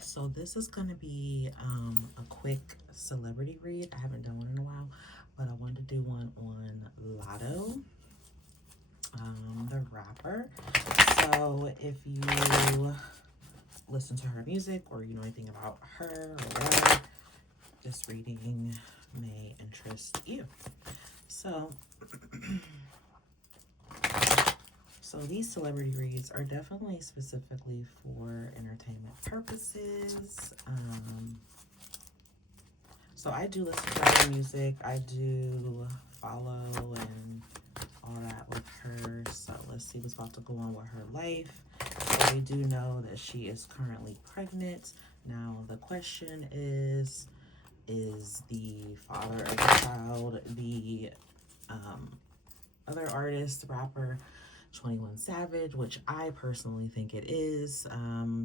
So this is going to be a quick celebrity read. I haven't done one in a while, but I wanted to do one on Latto, the rapper. So if you listen to her music or you know anything about her or whatever, this reading may interest you. So, so these celebrity reads are definitely specifically for entertainment purposes. So I do listen to her music. I do follow and all that with her. So let's see what's about to go on with her life. So we do know that she is currently pregnant. Now the question is the father of the child the other artist, rapper, 21 Savage, which I personally think it is,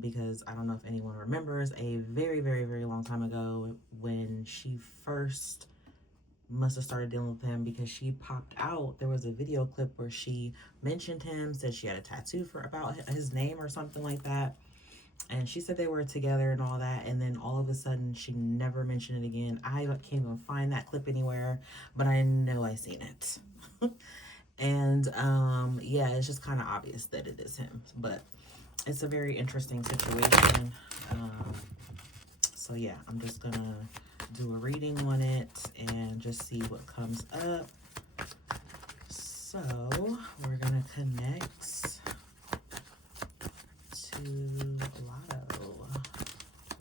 because I don't know if anyone remembers a very, very, very long time ago when she first must have started dealing with him because she popped out. There was a video clip where she mentioned him, said she had a tattoo for about his name or something like that. And she said they were together and all that. And then all of a sudden, she never mentioned it again. I can't even find that clip anywhere, but I know I seen it. And yeah, it's just kind of obvious that it is him. But it's a very interesting situation. Um, so yeah, I'm just gonna do a reading on it and just see what comes up. So we're gonna connect to Latto.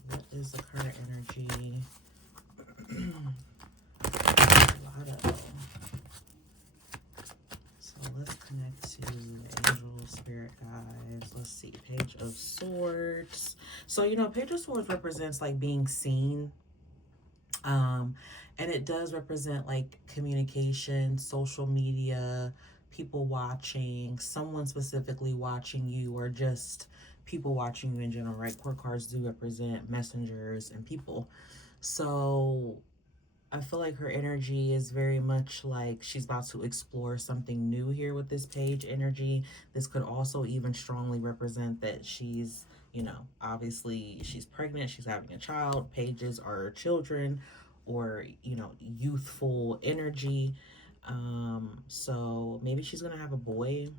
What is the current energy? Latto. So let's connect to angel, spirit guides. Let's see, Page of Swords. So you know, Page of Swords represents like being seen. Um, and it does represent like communication, social media, people watching, someone specifically watching you, or just people watching you in general, right? Court cards do represent messengers and people. So I feel like her energy is very much like she's about to explore something new here with this page energy. This could also even strongly represent that she's, you know, obviously she's pregnant, she's having a child. Pages are children or, you know, youthful energy. So maybe she's going to have a boy.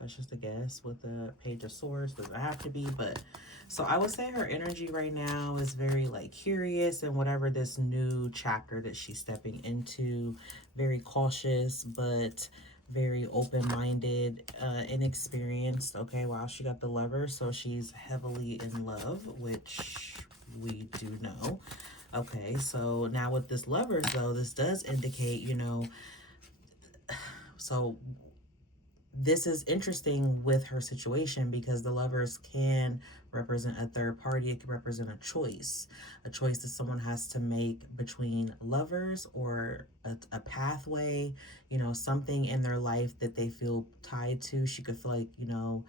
That's just a guess with the Page of Swords. Doesn't have to be, but so I would say her energy right now is very like curious and whatever this new chapter that she's stepping into, very cautious, but very open-minded, inexperienced. Okay, wow, she got the Lover, so she's heavily in love, which we do know. Okay, so now with this Lovers though, this does indicate, you know, so this is interesting with her situation because the Lovers can represent a third party. It can represent a choice that someone has to make between lovers or a pathway, you know, something in their life that they feel tied to. She could feel like, you know,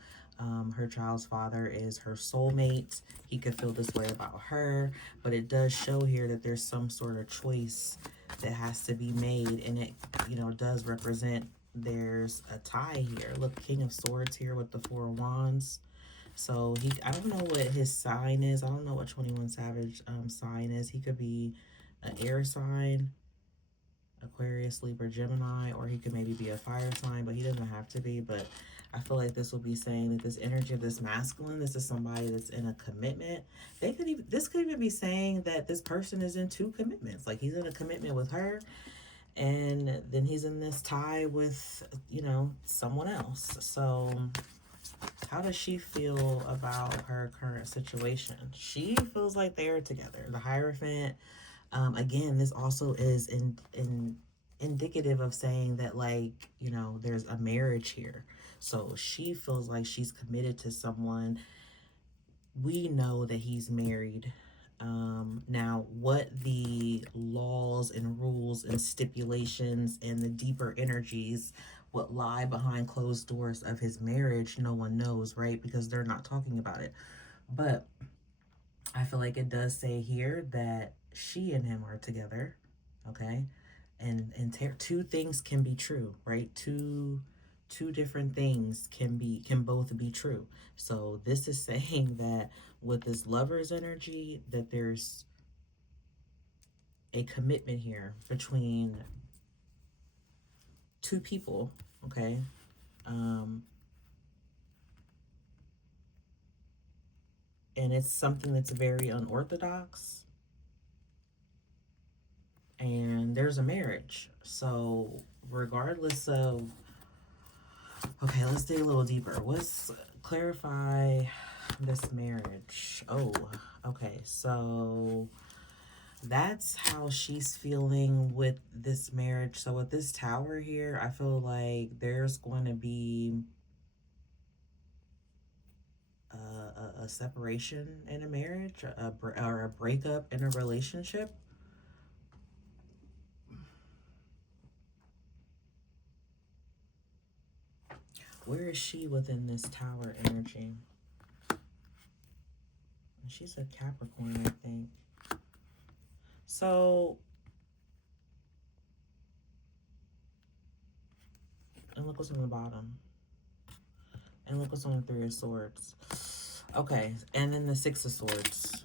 her child's father is her soulmate. He could feel this way about her, but it does show here that there's some sort of choice that has to be made, and it, you know, does represent there's a tie here. Look, King of Swords here with the Four of Wands. So he, I don't know what his sign is. I don't know what 21 Savage sign is. He could be an air sign, Aquarius, Libra, Gemini, or he could maybe be a fire sign, but he doesn't have to be. But I feel like this will be saying that this energy of this masculine, this is somebody that's in a commitment. They could even, this could even be saying that this person is in two commitments. Like he's in a commitment with her, and then he's in this tie with, you know, someone else. So how does she feel about her current situation? She feels like they are together. The Hierophant, again, this also is in indicative of saying that, like, you know, there's a marriage here. So she feels like she's committed to someone. We know that he's married. Now, what the laws and rules and stipulations and the deeper energies, what lie behind closed doors of his marriage, no one knows, right? Because they're not talking about it. But I feel like it does say here that she and him are together, okay? And two things can be true, right? Two different things can both be true. So this is saying that with this lover's energy, that there's a commitment here between two people, okay? Um, and it's something that's very unorthodox, and there's a marriage. So, regardless of, okay, let's dig a little deeper. Let's clarify this marriage. Oh, okay, so that's how she's feeling with this marriage. So, with this tower here, I feel like there's going to be a separation in a marriage, or a breakup in a relationship. Where is she within this tower energy? She's a Capricorn, I think. So, and look what's on the bottom. And look what's on the Three of Swords. Okay, and then the Six of Swords.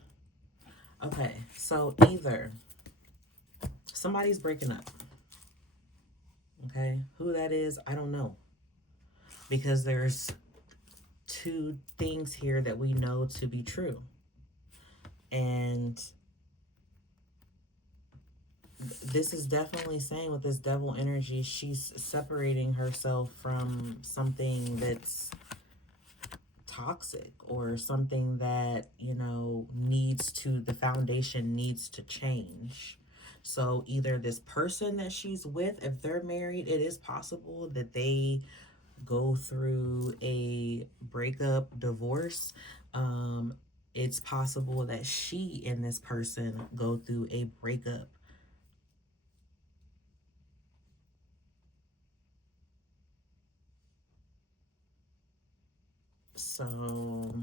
Okay, so either somebody's breaking up. Okay, who that is, I don't know. Because there's two things here that we know to be true. And this is definitely saying with this devil energy, she's separating herself from something that's toxic, or something that, the foundation needs to change. So either this person that she's with, if they're married, it is possible that they go through a breakup, divorce. It's possible that she and this person go through a breakup. So,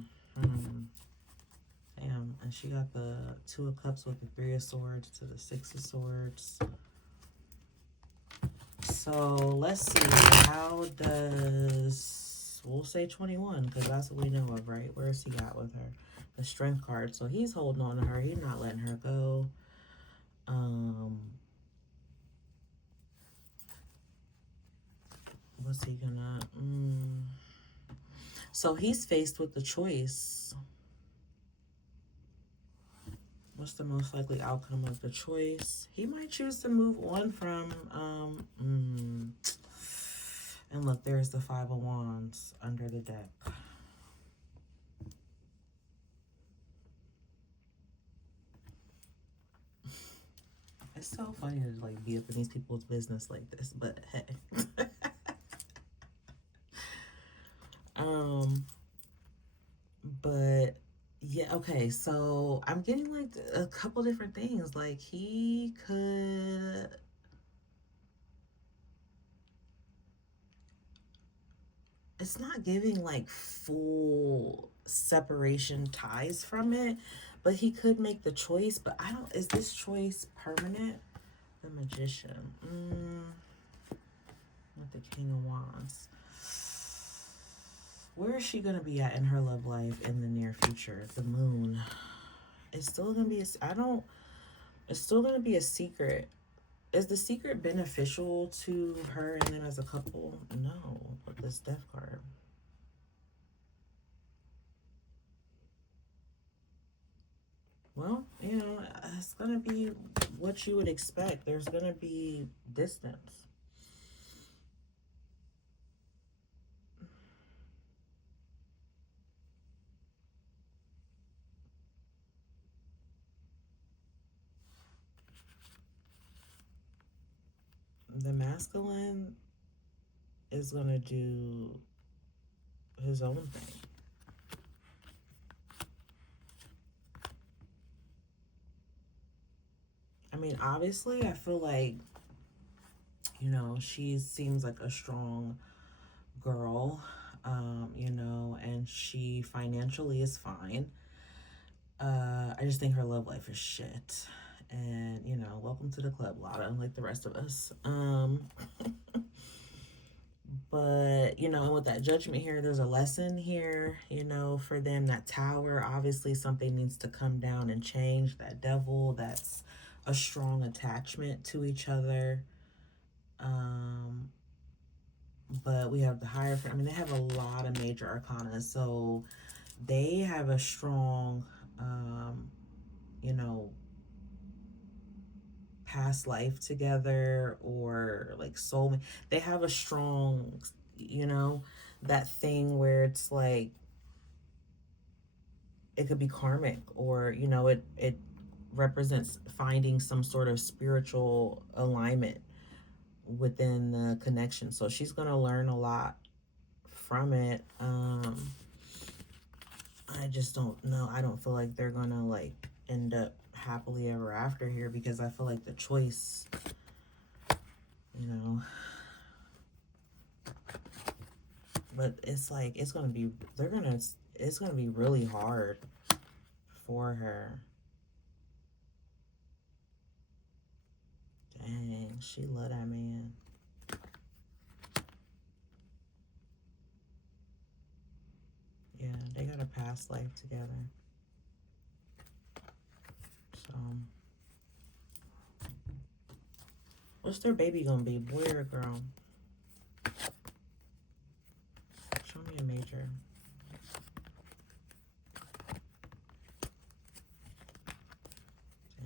damn, and she got the Two of Cups with the Three of Swords to the Six of Swords. So let's see, how does, we'll say 21, because that's what we know of, right? Where's he at with her? The Strength card. So he's holding on to her. He's not letting her go. What's he gonna, So he's faced with the choice. What's the most likely outcome of the choice? He might choose to move on from, and look, there's the Five of Wands under the deck. It's so funny to like be up in these people's business like this, but hey. But yeah, okay, so I'm getting like a couple different things. Like he could, it's not giving like full separation ties from it, but he could make the choice. But I don't, is this choice permanent? The Magician. With the King of Wands. Where is she going to be at in her love life in the near future? The Moon. It's still going to be, it's still going to be a secret. Is the secret beneficial to her and them as a couple? No, with this Death card. Well, it's going to be what you would expect. There's going to be distance. The masculine is going to do his own thing. I mean, obviously, I feel like, she seems like a strong girl, and she financially is fine. I just think her love life is shit. And, welcome to the club, Latto, unlike the rest of us. But, you know, and with that judgment here, there's a lesson here, you know, for them. That tower, obviously something needs to come down and change. That devil, that's a strong attachment to each other. Um, but we have the Hierophant. I mean, they have a lot of major arcana. So they have a strong, you know, past life together, or like soulmate. They have a strong, you know, that thing where it's like it could be karmic, or you know, it represents finding some sort of spiritual alignment within the connection. So she's going to learn a lot from it. I just don't know. I don't feel like they're going to like end up happily ever after here, because I feel like the choice, you know, but it's like it's going to be, it's going to be really hard for her. Dang, she love that man. Yeah, they got a past life together. So, what's their baby gonna be, boy or girl? Show me a major.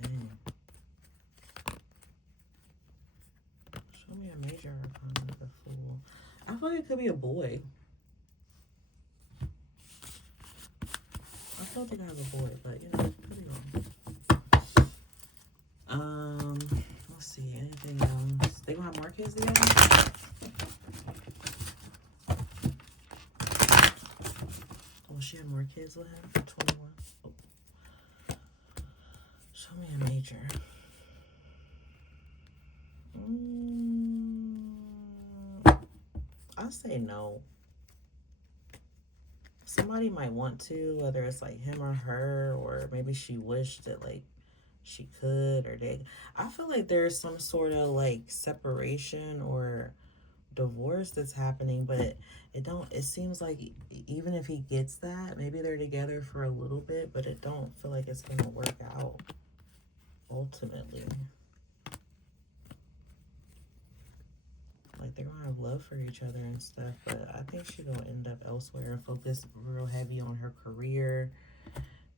Dang. Show me a major arcana of the Fool. I feel like it could be a boy. I feel like they have a boy, but you know, could be wrong. Let's see, anything else? They gonna have more kids together? Oh, she had more kids with him? 21. Oh. Show me a major. I say no. Somebody might want to, whether it's like him or her, or maybe she wished that like she could, or they. I feel like there's some sort of like separation or divorce that's happening, but it don't. It seems like even if he gets that, maybe they're together for a little bit, but it don't feel like it's gonna work out ultimately. Like they're gonna have love for each other and stuff, but I think she's gonna end up elsewhere and focus real heavy on her career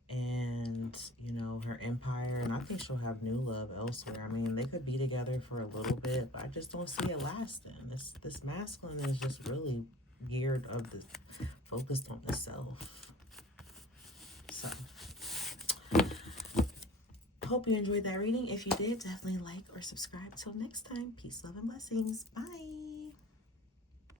and, you know, her empire. And I think she'll have new love elsewhere. I mean, they could be together for a little bit, but I just don't see it lasting. This masculine is just really geared of the focused on the self. So hope you enjoyed that reading. If you did, definitely like or subscribe. Till next time, peace, love, and blessings. Bye.